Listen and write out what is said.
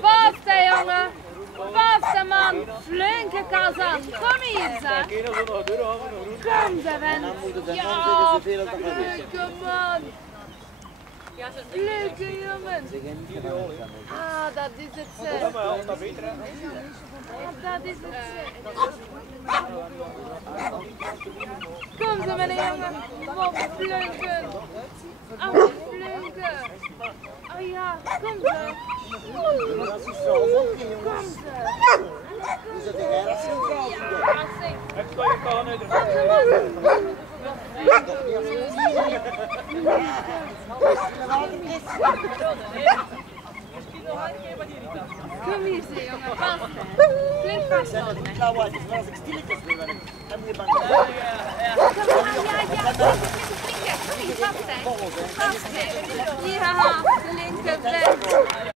Vafte jongen, vafte man, flinke kazan, kom hier ze. Kom ze wen. Ja, flinke man. Leuke jongen. Ah, dat is het ze. Dat is het ze. Kom ze mijn jongen, wat flinke. Oh, flinke. Oh ja, kom ze. Kom ze. Kom hier ze jongen, vast hè. Flink vast houden hè. Als ik stilletjes wil, dan heb je bang. Ja. Kom hier vast hè. Vast hè. Hier